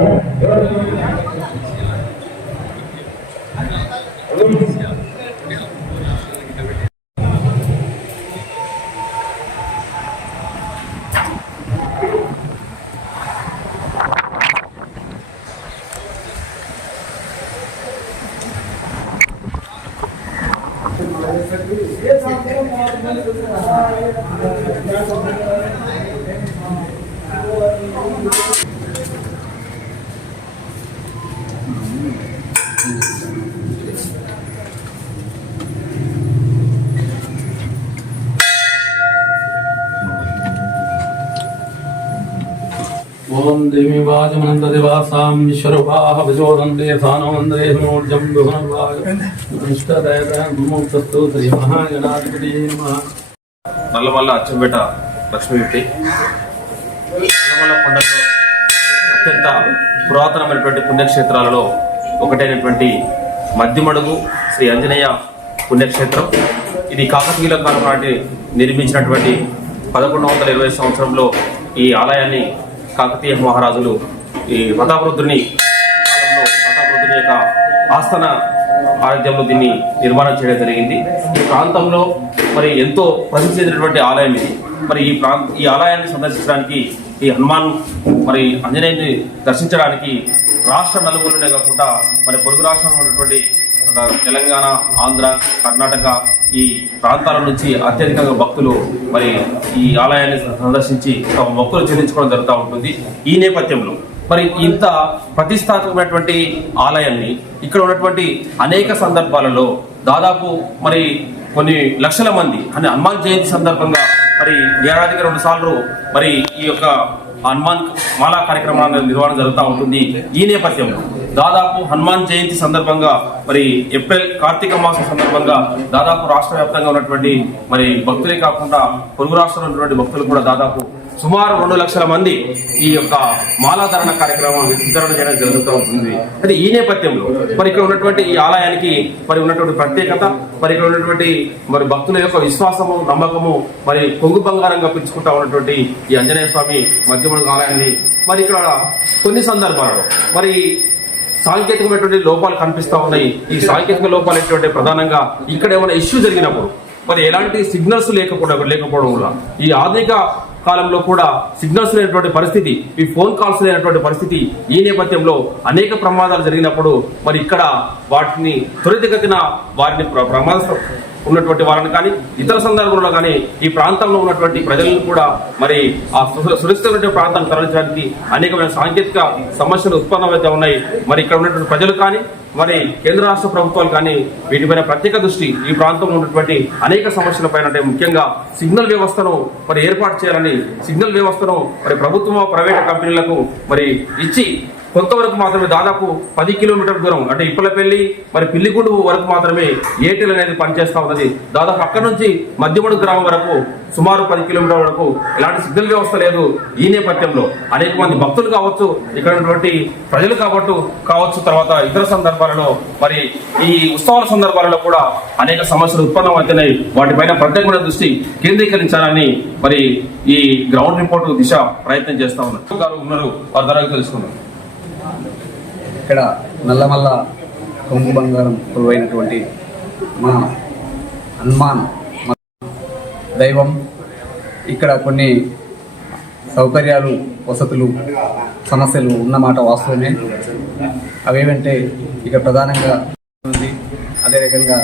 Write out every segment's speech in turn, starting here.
ओम देवी वाजमनंद देवासां विश्वरूपाः विजोदन्ते सानवन्दे विमोर्जं विघ्नभाग इष्टदैवं विमुक्तस्तु श्री महागणाधिपति नमः। నల్లమల్ల అచ్చంపేట లక్ష్మీపతి నల్లమల్ల కొండలో అత్యంత పురాతనమైనటువంటి పుణ్యక్షేత్రాలలో ఒకటైనటువంటి మద్దిమడుగు శ్రీ ఆంజనేయ పుణ్యక్షేత్రం. ఇది కాకతీయుల కాలం నాటి నిర్మించినటువంటి 1120 సంవత్సరంలో ఈ ఆలయాన్ని కాకతీయ మహారాజులు ఈ ప్రతాపరుద్రుని కాలంలో ప్రతాపరుద్రుని యొక్క ఆస్థాన ఆరాధ్యంలో దీన్ని నిర్మాణం చేయడం జరిగింది. ఈ ప్రాంతంలో మరి ఎంతో ప్రసిద్ధి చెందినటువంటి ఆలయం ఇది. మరి ఈ ఆలయాన్ని సందర్శించడానికి ఈ హనుమాన్ మరి ఆంజనేయుని దర్శించడానికి రాష్ట్ర నలుగురునే కాకుండా మరి పొరుగు రాష్ట్రంలో ఉన్నటువంటి తెలంగాణ, ఆంధ్ర, కర్ణాటక ఈ ప్రాంతాల నుంచి అత్యధికంగా భక్తులు మరి ఈ ఆలయాన్ని సందర్శించి తమ మొక్కులు చెల్లించుకోవడం జరుగుతూ ఉంటుంది. ఈ నేపథ్యంలో మరి ఇంత ప్రతిష్టాత్మకమైనటువంటి ఆలయాన్ని ఇక్కడ ఉన్నటువంటి అనేక సందర్భాలలో దాదాపు మరి కొన్ని లక్షల మంది అంటే హనుమాన్ జయంతి సందర్భంగా మరి ఏడాదికి 2 సార్లు మరి ఈ యొక్క హనుమాన్ మాలా కార్యక్రమాన్ని నిర్వహణ జరుగుతూ ఉంటుంది. ఈ నేపథ్యంలో దాదాపు హనుమాన్ జయంతి సందర్భంగా మరి ఏప్రిల్ కార్తీక మాసం సందర్భంగా దాదాపు రాష్ట్ర వ్యాప్తంగా ఉన్నటువంటి మరి భక్తులే కాకుండా పొరుగు రాష్ట్రంలో ఉన్నటువంటి భక్తులు కూడా దాదాపు సుమారు 2 లక్షల మంది ఈ యొక్క మాలాధారణ కార్యక్రమాన్ని వితరణ చేయడం జరుగుతూ ఉంటుంది. అయితే ఈ నేపథ్యంలో మరి ఇక్కడ ఉన్నటువంటి ఈ ఆలయానికి మరి ఉన్నటువంటి ప్రత్యేకత, మరి ఇక్కడ ఉన్నటువంటి మరి భక్తుల యొక్క విశ్వాసము, నమ్మకము మరి కొంగు బంగారంగా పిలుచుకుంటా ఉన్నటువంటి ఈ ఆంజనేయ స్వామి మద్దిమడుగు ఆలయాన్ని మరి ఇక్కడ కొన్ని సందర్భాలలో మరి సాంకేతికమైనటువంటి లోపాలు కనిపిస్తూ ఉన్నాయి. ఈ సాంకేతిక లోపాలు ఏంటంటే ప్రధానంగా ఇక్కడ ఏమైనా ఇష్యూ జరిగినప్పుడు మరి ఎలాంటి సిగ్నల్స్ లేకపోవడం వల్ల ఈ ఆధునిక కాలంలో కూడా సిగ్నల్స్ లేనటువంటి పరిస్థితి, ఈ ఫోన్ కాల్స్ లేనటువంటి పరిస్థితి. ఈ నేపథ్యంలో అనేక ప్రమాదాలు జరిగినప్పుడు మరి ఇక్కడ వాటిని త్వరితగతిన వారిని ప్రమాద ఉన్నటువంటి వాళ్ళని కానీ ఇతర సందర్భంలో కానీ ఈ ప్రాంతంలో ఉన్నటువంటి ప్రజలను కూడా మరి ఆ సురక్షితమైన ప్రాంతాన్ని తరలించడానికి అనేకమైన సాంకేతిక సమస్యలు ఉత్పన్నమవుతూ ఉన్నాయి. మరి ఇక్కడ ఉన్నటువంటి ప్రజలు కానీ మరి కేంద్ర రాష్ట్ర ప్రభుత్వాలు కానీ వీటిపైన ప్రత్యేక దృష్టి ఈ ప్రాంతంలో ఉన్నటువంటి అనేక సమస్యలపైన అంటే ముఖ్యంగా సిగ్నల్ వ్యవస్థను మరి ఏర్పాటు చేయాలని, సిగ్నల్ వ్యవస్థను మరి ప్రభుత్వ ప్రైవేట్ కంపెనీలకు మరి ఇచ్చి కొంతవరకు మాత్రమే దాదాపు 10 కిలోమీటర్ల దూరం అంటే ఇప్పలపల్లి మరి పిల్లిగుండు వరకు మాత్రమే ఎయిర్టెల్ అనేది పనిచేస్తూ ఉన్నది. దాదాపు అక్కడ నుంచి మద్దిమడుగు గ్రామం వరకు సుమారు 10 కిలోమీటర్ల వరకు ఎలాంటి సిగ్నల్ వ్యవస్థ లేదు. ఈ నేపథ్యంలో అనేక మంది భక్తులు కావచ్చు, ఇక్కడ ఉన్నటువంటి ప్రజలు కావచ్చు, తర్వాత ఇతర సందర్భాలలో మరి ఈ ఉత్సవాల సందర్భాలలో కూడా అనేక సమస్యలు ఉత్పన్నమవుతున్నాయి. వాటిపైన ప్రత్యేకమైన దృష్టి కేంద్రీకరించాలని మరి ఈ గ్రౌండ్ రిపోర్ట్ దిశ ప్రయత్నం చేస్తా ఉన్నారు. వారి ద్వారా తెలుసుకున్నారు. ఇక్కడ నల్లమల్ల కొంగు బంగారం కొలువైనటువంటి మా హనుమాన్ దైవం. ఇక్కడ కొన్ని సౌకర్యాలు, వసతులు, సమస్యలు ఉన్నమాట వాస్తవమే. అవేమంటే ఇక ప్రధానంగా ఉంది. అదే రకంగా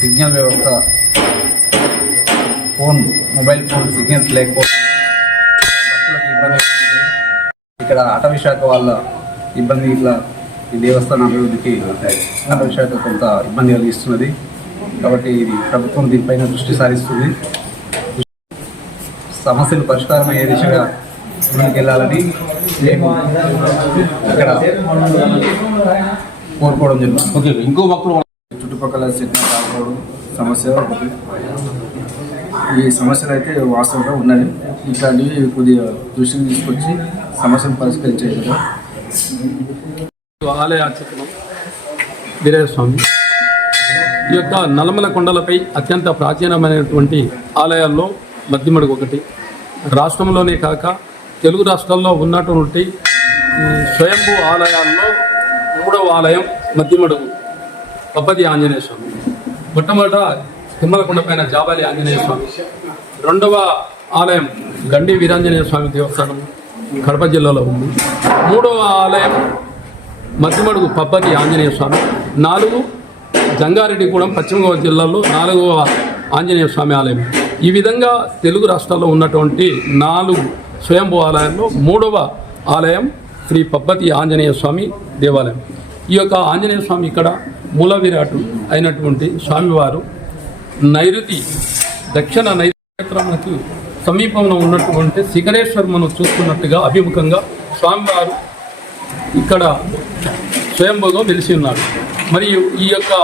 సిగ్నల్ వ్యవస్థ, మొబైల్ ఫోన్ సిగ్నల్స్ లేకపోతే భక్తులకు ఇబ్బంది. ఇక్కడ అటవీ శాఖ వాళ్ళ ఇబ్బంది, ఇట్లా ఈ దేవస్థాన అభివృద్ధికి అటవీ శాఖ కొంత ఇబ్బంది కలిగిస్తున్నది. కాబట్టి ఇది ప్రభుత్వం దీనిపైన దృష్టి సారిస్తుంది. సమస్యలు పరిష్కారం అయ్యే దిశగా ముందుకెళ్లాలని మేము ఇక్కడ కోరుకోవడం జరుగుతుంది. ఓకే, ఇంకో భక్తులు చుట్టుపక్కల సిగ్నల్ రాకపోవడం సమస్య ఒకటి. ఈ సమస్యలు అయితే వాస్తవంగా ఉన్నది. ఇట్లాంటివి కొద్దిగా దృష్టిని తీసుకొచ్చి సమస్యను పరిష్కరించేది. ఆలయ అర్చకులు వీరయ్య స్వామి ఈ యొక్క నల్లమల కొండలపై అత్యంత ప్రాచీనమైనటువంటి ఆలయాల్లో మద్దిమడుగు ఒకటి. రాష్ట్రంలోనే కాక తెలుగు రాష్ట్రాల్లో ఉన్నటువంటి ఈ స్వయంభూ ఆలయాల్లో 3వ ఆలయం మధ్యమడుగు పబ్బతి ఆంజనేయ స్వామి. మొట్టమొదట తిమ్మలకొండ పైన జాబాలి ఆంజనేయ స్వామి. 2వ ఆలయం గండి వీరాంజనేయ స్వామి దేవస్థానం కడప జిల్లాలో ఉంది. 3వ ఆలయం మధ్యమడుగు పబ్బతి ఆంజనేయ స్వామి. 4 జంగారెడ్డిగూడెం పశ్చిమ గోదావరి జిల్లాలో 4వ ఆంజనేయ స్వామి ఆలయం. ఈ విధంగా తెలుగు రాష్ట్రాల్లో ఉన్నటువంటి 4 స్వయంభూ ఆలయాల్లో 3వ ఆలయం శ్రీ పబ్బతి ఆంజనేయ స్వామి దేవాలయం. ఈ యొక్క ఆంజనేయ స్వామి ఇక్కడ మూల విరాటు అయినటువంటి స్వామివారు నైరుతి దక్షిణ నైరుతి క్షేత్రానికి సమీపంలో ఉన్నటువంటి శిఖరేశ్వరమును చూస్తున్నట్టుగా అభిముఖంగా స్వామివారు ఇక్కడ స్వయంభూగా వెలిసి ఉన్నారు. మరియు ఈ యొక్క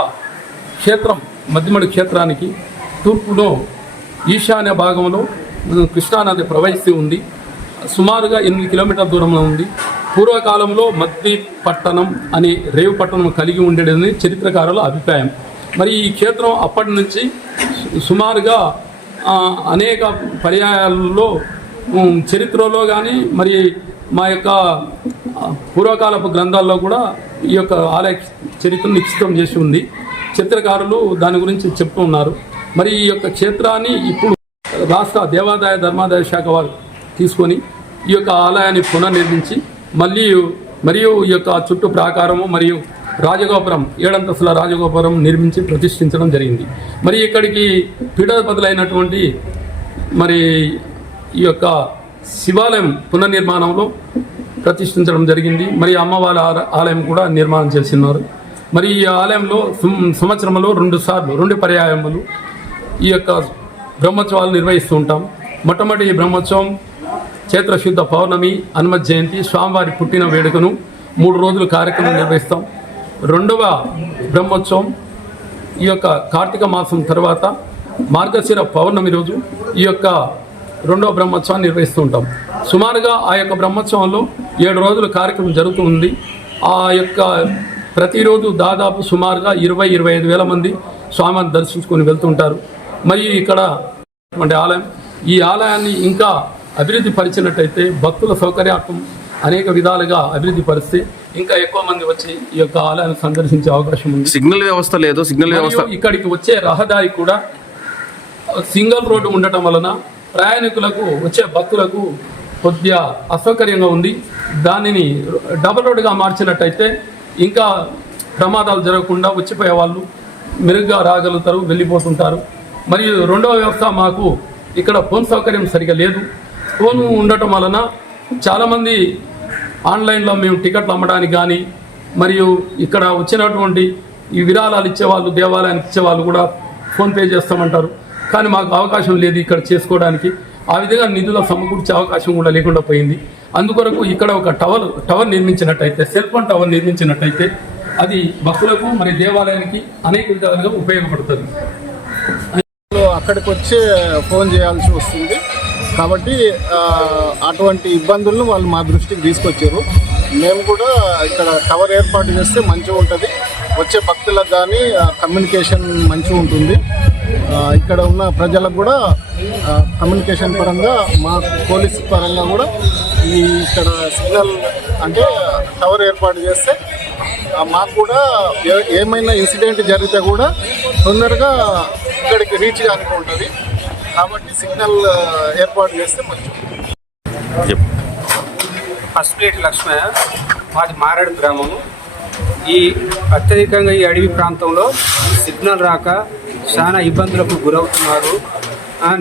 క్షేత్రం మధ్యమడి క్షేత్రానికి తూర్పులో ఈశాన్య భాగంలో కృష్ణానది ప్రవహిస్తూ ఉంది. సుమారుగా 8 కిలోమీటర్ల దూరంలో ఉంది. పూర్వకాలంలో మద్ది పట్టణం అని రేవు పట్టణం కలిగి ఉండేదని చరిత్రకారుల అభిప్రాయం. మరి ఈ క్షేత్రం అప్పటి నుంచి సుమారుగా అనేక పర్యాయాలలో చరిత్రలో కానీ మరి మా యొక్క పూర్వకాలపు గ్రంథాల్లో కూడా ఈ యొక్క ఆలయ చరిత్ర నిశ్చితం చేసి ఉంది. చరిత్రకారులు దాని గురించి చెప్తూ ఉన్నారు. మరి ఈ యొక్క క్షేత్రాన్ని ఇప్పుడు రాష్ట్ర దేవాదాయ ధర్మాదాయ శాఖ వారు తీసుకొని ఈ యొక్క ఆలయాన్ని పునర్నిర్మించి మరియు ఈ యొక్క చుట్టూ ప్రాకారము మరియు రాజగోపురం 7 అంతస్తుల రాజగోపురం నిర్మించి ప్రతిష్ఠించడం జరిగింది. మరి ఇక్కడికి పీఠాధిపతులైనటువంటి మరి ఈ యొక్క శివాలయం పునర్నిర్మాణంలో ప్రతిష్ఠించడం జరిగింది. మరి అమ్మవారి ఆలయం కూడా నిర్మాణం చేస్తున్నారు. మరి ఈ ఆలయంలో సంవత్సరంలో 2 సార్లు 2 పర్యాయములు ఈ యొక్క బ్రహ్మోత్సవాలు నిర్వహిస్తూ ఉంటాం. మొట్టమొదటి బ్రహ్మోత్సవం చైత్రశుద్ధ పౌర్ణమి హనుమత్ జయంతి స్వామివారి పుట్టిన వేడుకను 3 రోజులు కార్యక్రమం నిర్వహిస్తాం. 2వ బ్రహ్మోత్సవం ఈ యొక్క కార్తీక మాసం తర్వాత మార్గశిర పౌర్ణమి రోజు ఈ యొక్క 2వ బ్రహ్మోత్సవాన్ని నిర్వహిస్తూ ఉంటాం. సుమారుగా ఆ యొక్క బ్రహ్మోత్సవంలో 7 రోజుల కార్యక్రమం జరుగుతుంది. ఆ యొక్క ప్రతిరోజు దాదాపు సుమారుగా 20-25 వేల మంది స్వామిని దర్శించుకొని వెళ్తుంటారు. మరి ఇక్కడ ఆలయం ఈ ఆలయాన్ని ఇంకా అభివృద్ధి పరిచినట్టయితే భక్తుల సౌకర్యార్థం అనేక విధాలుగా అభివృద్ధి పరిస్తే ఇంకా ఎక్కువ మంది వచ్చి ఈ యొక్క ఆలయాన్ని సందర్శించే అవకాశం ఉంది. సిగ్నల్ వ్యవస్థ లేదు. సిగ్నల్ వ్యవస్థ ఇక్కడికి వచ్చే రహదారి కూడా సింగిల్ రోడ్డు ఉండటం వలన ప్రయాణికులకు వచ్చే భక్తులకు కొద్దిగా అసౌకర్యంగా ఉంది. దానిని డబుల్ రోడ్డుగా మార్చినట్టయితే ఇంకా ప్రమాదాలు జరగకుండా వచ్చిపోయే వాళ్ళు మెరుగ్గా రాగలుగుతారు, వెళ్ళిపోతుంటారు. మరియు 2వ వ్యవస్థ మాకు ఇక్కడ ఫోన్ సౌకర్యం సరిగా లేదు. ఫోన్ ఉండటం వలన చాలామంది ఆన్లైన్లో మేము టికెట్లు అమ్మడానికి కానీ మరియు ఇక్కడ వచ్చినటువంటి ఈ విరాళాలు ఇచ్చేవాళ్ళు దేవాలయానికి ఇచ్చేవాళ్ళు కూడా ఫోన్పే చేస్తామంటారు. కానీ మాకు అవకాశం లేదు ఇక్కడ చేసుకోవడానికి. ఆ విధంగా నిధుల సమకూర్చే అవకాశం కూడా లేకుండా పోయింది. అందుకొరకు ఇక్కడ ఒక టవర్ నిర్మించినట్టయితే సెల్ ఫోన్ టవర్ నిర్మించినట్టయితే అది భక్తులకు మరి దేవాలయానికి అనేక విధాలుగా ఉపయోగపడుతుంది. అక్కడికి వచ్చి ఫోన్ చేయాల్సి వస్తుంది కాబట్టి అటువంటి ఇబ్బందులను వాళ్ళు మా దృష్టికి తీసుకొచ్చారు. మేము కూడా ఇక్కడ టవర్ ఏర్పాటు చేస్తే మంచిగా ఉంటుంది. వచ్చే భక్తులకు కానీ కమ్యూనికేషన్ మంచిగా ఉంటుంది. ఇక్కడ ఉన్న ప్రజలకు కూడా కమ్యూనికేషన్ పరంగా మా పోలీస్ పరంగా కూడా ఇక్కడ సిగ్నల్ అంటే టవర్ ఏర్పాటు చేస్తే మాకు కూడా ఏమైనా ఇన్సిడెంట్ జరిగితే కూడా తొందరగా ఇక్కడికి రీచ్ కానికి ఉంటుంది. కాబట్టి సిగ్నల్ ఏర్పాటు చేస్తే మంచిది. ఫస్ట్ ప్లేట్ లక్ష్మయ్య, మాది మారేడు గ్రామము. ఈ అత్యధికంగా ఈ అడవి ప్రాంతంలో సిగ్నల్ రాక చాలా ఇబ్బందులకు గురవుతున్నారు.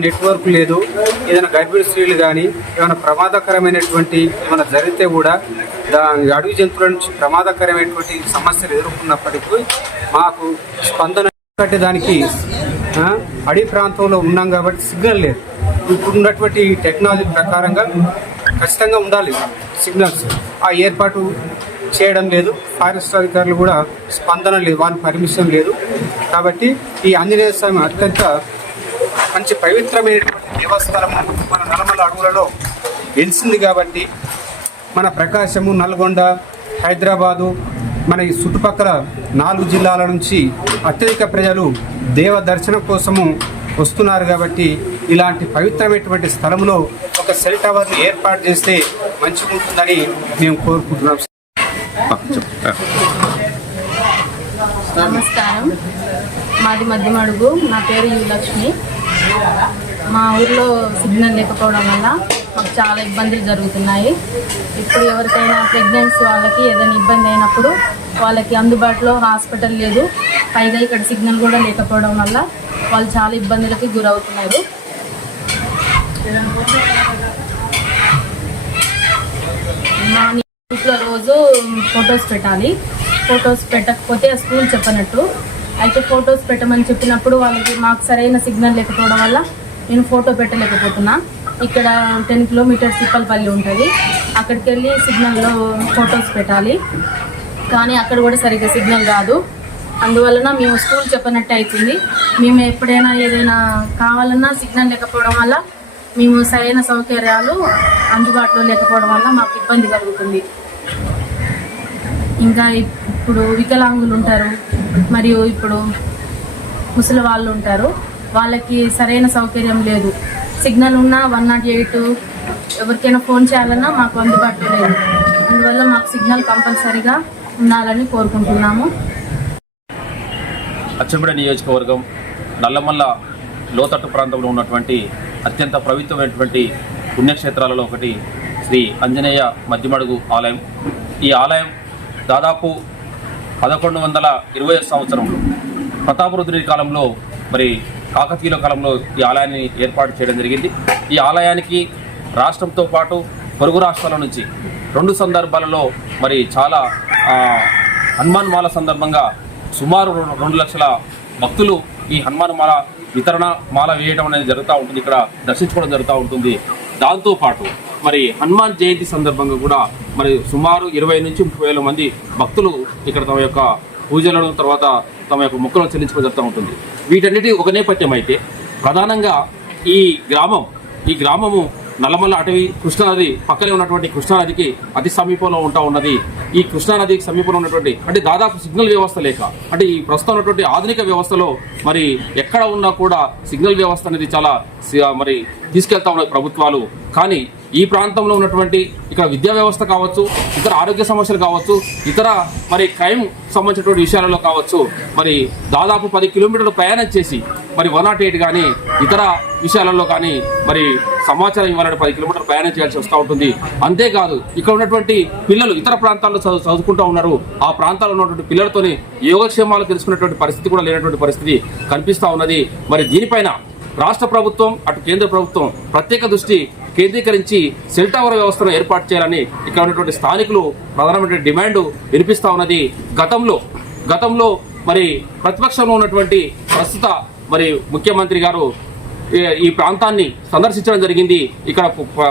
నెట్వర్క్ లేదు. ఏదైనా గర్భిణీ స్త్రీలు కానీ ఏమైనా ప్రమాదకరమైనటువంటి ఏమైనా జరిగితే కూడా అడవి జంతువుల నుంచి ప్రమాదకరమైనటువంటి సమస్యలు ఎదుర్కొన్నప్పటికీ మాకు స్పందన కట్టేదానికి అడవి ప్రాంతంలో ఉన్నాం కాబట్టి సిగ్నల్ లేదు. ఇప్పుడున్నటువంటి టెక్నాలజీ ప్రకారంగా ఖచ్చితంగా ఉండాలి సిగ్నల్స్. ఆ ఏర్పాటు చేయడం లేదు. ఫారెస్ట్ అధికారులు కూడా స్పందన లేదు, వారి పర్మిషన్ లేదు. కాబట్టి ఈ ఆంజనేయ స్వామి అత్యంత మంచి పవిత్రమైనటువంటి దేవస్థానము మన నల్లమల అడవులలో వెలిసింది. కాబట్టి మన ప్రకాశము, నల్గొండ, హైదరాబాదు, మన ఈ చుట్టుపక్కల 4 జిల్లాల నుంచి అత్యధిక ప్రజలు దేవ దర్శనం కోసము వస్తున్నారు. కాబట్టి ఇలాంటి పవిత్రమైనటువంటి స్థలంలో ఒక సెల్ టవర్ని ఏర్పాటు చేస్తే మంచిగా ఉంటుందని మేము కోరుకుంటున్నాం. నమస్కారం, మాది మధ్యమడుగు. నా పేరు యువలక్ష్మి. మా ఊర్లో సిగ్నల్ లేకపోవడం వల్ల మాకు చాలా ఇబ్బందులు జరుగుతున్నాయి. ఇప్పుడు ఎవరికైనా ప్రెగ్నెన్సీ వాళ్ళకి ఏదైనా ఇబ్బంది అయినప్పుడు వాళ్ళకి అందుబాటులో హాస్పిటల్ లేదు, పైగా ఇక్కడ సిగ్నల్ కూడా లేకపోవడం వల్ల వాళ్ళు చాలా ఇబ్బందులకి గురవుతున్నారు. మా ఇంట్లో రోజు ఫొటోస్ పెట్టాలి. ఫొటోస్ పెట్టకపోతే స్కూల్ చెప్పనట్టు. అయితే ఫొటోస్ పెట్టమని చెప్పినప్పుడు వాళ్ళకి మాకు సరైన సిగ్నల్ లేకపోవడం వల్ల నేను ఫోటో పెట్టలేకపోతున్నా. ఇక్కడ 10 కిలోమీటర్స్ తిప్పలపల్లి ఉంటుంది, అక్కడికి వెళ్ళి సిగ్నల్లో ఫొటోస్ పెట్టాలి. కానీ అక్కడ కూడా సరిగ్గా సిగ్నల్ రాదు. అందువలన మేము స్కూల్ చెప్పనట్టు అవుతుంది. మేము ఎప్పుడైనా ఏదైనా కావాలన్నా సిగ్నల్ లేకపోవడం వల్ల మేము సరైన సౌకర్యాలు అందుబాటులో లేకపోవడం వల్ల మాకు ఇబ్బంది కలుగుతుంది. ఇంకా ఇప్పుడు వికలాంగులు ఉంటారు, మరియు ఇప్పుడు ముసలి వాళ్ళు ఉంటారు, వాళ్ళకి సరైన సౌకర్యం లేదు. సిగ్నల్ ఉన్నా 108 ఎవరికైనా ఫోన్ చేయాలన్నా మాకు అందుబాటులో లేదు. అందువల్ల మాకు సిగ్నల్ కంపల్సరీగా ఉండాలని కోరుకుంటున్నాము. అచ్చంపేట నియోజకవర్గం నల్లమల్ల లోతట్టు ప్రాంతంలో ఉన్నటువంటి అత్యంత పవిత్రమైనటువంటి పుణ్యక్షేత్రాలలో ఒకటి శ్రీ ఆంజనేయ మధ్యమడుగు ఆలయం. ఈ ఆలయం దాదాపు 1120 సంవత్సరంలో ప్రతాపరుద్రుడి కాలంలో మరి కాకతీయుల కాలంలో ఈ ఆలయాన్ని ఏర్పాటు చేయడం జరిగింది. ఈ ఆలయానికి రాష్ట్రంతో పాటు పొరుగు రాష్ట్రాల నుంచి 2 సందర్భాలలో మరి చాలా హనుమాన్ మాల సందర్భంగా సుమారు 2 లక్షల భక్తులు ఈ హనుమాన్ మాల వితరణ మాల వేయడం అనేది జరుగుతూ ఉంటుంది, ఇక్కడ దర్శించుకోవడం జరుగుతూ ఉంటుంది. దాంతోపాటు మరి హనుమాన్ జయంతి సందర్భంగా కూడా మరి సుమారు 20 నుంచి 30 వేల మంది భక్తులు ఇక్కడ తమ యొక్క పూజలను తర్వాత తమ యొక్క మొక్కలను చెల్లించుకోవడం జరుగుతూ ఉంటుంది. వీటన్నిటి ఒక నేపథ్యం అయితే ప్రధానంగా ఈ గ్రామము నల్లమల్ల అటవీ కృష్ణానది పక్కనే ఉన్నటువంటి కృష్ణానదికి అతి సమీపంలో ఉన్నది. ఈ కృష్ణానదికి సమీపంలో ఉన్నటువంటి అంటే దాదాపు సిగ్నల్ వ్యవస్థ లేక అంటే ఈ ప్రస్తుతం ఉన్నటువంటి ఆధునిక వ్యవస్థలో మరి ఎక్కడ ఉన్నా కూడా సిగ్నల్ వ్యవస్థ అనేది చాలా మరి తీసుకెళ్తా ఉన్నాయి ప్రభుత్వాలు. కానీ ఈ ప్రాంతంలో ఉన్నటువంటి ఇక్కడ విద్యా వ్యవస్థ కావచ్చు, ఇతర ఆరోగ్య సమస్యలు కావచ్చు, ఇతర మరి క్రైమ్ సంబంధించినటువంటి విషయాలలో కావచ్చు, మరి దాదాపు 10 కిలోమీటర్లు ప్రయాణం చేసి మరి 108 కానీ ఇతర విషయాలలో కానీ మరి సమాచారం ఇవ్వాలంటే 10 కిలోమీటర్లు ప్రయాణం చేయాల్సి వస్తూ ఉంటుంది. అంతేకాదు ఇక్కడ ఉన్నటువంటి పిల్లలు ఇతర ప్రాంతాల్లో చదువుకుంటూ ఉన్నారు. ఆ ప్రాంతాల్లో ఉన్నటువంటి పిల్లలతోని యోగక్షేమాలు తెలుసుకున్నటువంటి పరిస్థితి కూడా లేనటువంటి పరిస్థితి కనిపిస్తూ ఉన్నది. మరి దీనిపైన రాష్ట్ర ప్రభుత్వం అటు కేంద్ర ప్రభుత్వం ప్రత్యేక దృష్టి కేంద్రీకరించి సెల్ టవర్ వ్యవస్థను ఏర్పాటు చేయాలని ఇక్కడ ఉన్నటువంటి స్థానికులు ప్రధానమైన డిమాండ్ వినిపిస్తా ఉన్నది. గతంలో మరి ప్రతిపక్షంలో ఉన్నటువంటి ప్రస్తుత మరి ముఖ్యమంత్రి గారు ఈ ప్రాంతాన్ని సందర్శించడం జరిగింది, ఇక్కడ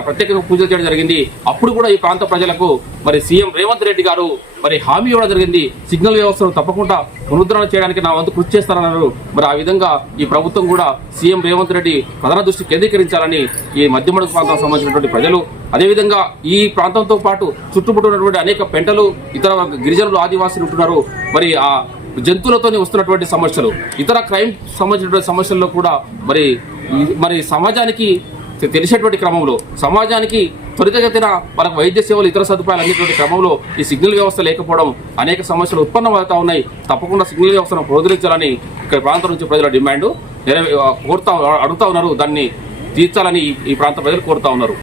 ప్రత్యేకంగా పూజలు చేయడం జరిగింది. అప్పుడు కూడా ఈ ప్రాంత ప్రజలకు మరి సీఎం రేవంత్ రెడ్డి గారు మరి హామీ ఇవ్వడం జరిగింది, సిగ్నల్ వ్యవస్థను తప్పకుండా పునరుద్ధరణ చేయడానికి నా వంతు కృషి చేస్తారన్నారు. మరి ఆ విధంగా ఈ ప్రభుత్వం కూడా సీఎం రేవంత్ రెడ్డి ప్రధాన దృష్టి కేంద్రీకరించాలని ఈ మధ్యమడుగు ప్రాంతానికి సంబంధించినటువంటి ప్రజలు, అదేవిధంగా ఈ ప్రాంతంతో పాటు చుట్టుముట్టున్నటువంటి అనేక పెంటలు ఇతర గిరిజనులు ఆదివాసీలు ఉంటున్నారు. మరి ఆ జంతువులతో వస్తున్నటువంటి సమస్యలు, ఇతర క్రైమ్ సంబంధించినటువంటి సమస్యల్లో కూడా మరి సమాజానికి తెలిసేటువంటి క్రమంలో సమాజానికి త్వరితగతిన వాళ్ళకు వైద్య సేవలు ఇతర సదుపాయాలు అనేటువంటి క్రమంలో ఈ సిగ్నల్ వ్యవస్థ లేకపోవడం అనేక సమస్యలు ఉత్పన్నమవుతా ఉన్నాయి. తప్పకుండా సిగ్నల్ వ్యవస్థను పునరుద్ధరించాలని ఇక్కడ ప్రాంతం నుంచి ప్రజల డిమాండ్ అడుగుతా ఉన్నారు. దాన్ని తీర్చాలని ఈ ప్రాంత ప్రజలు కోరుతా ఉన్నారు.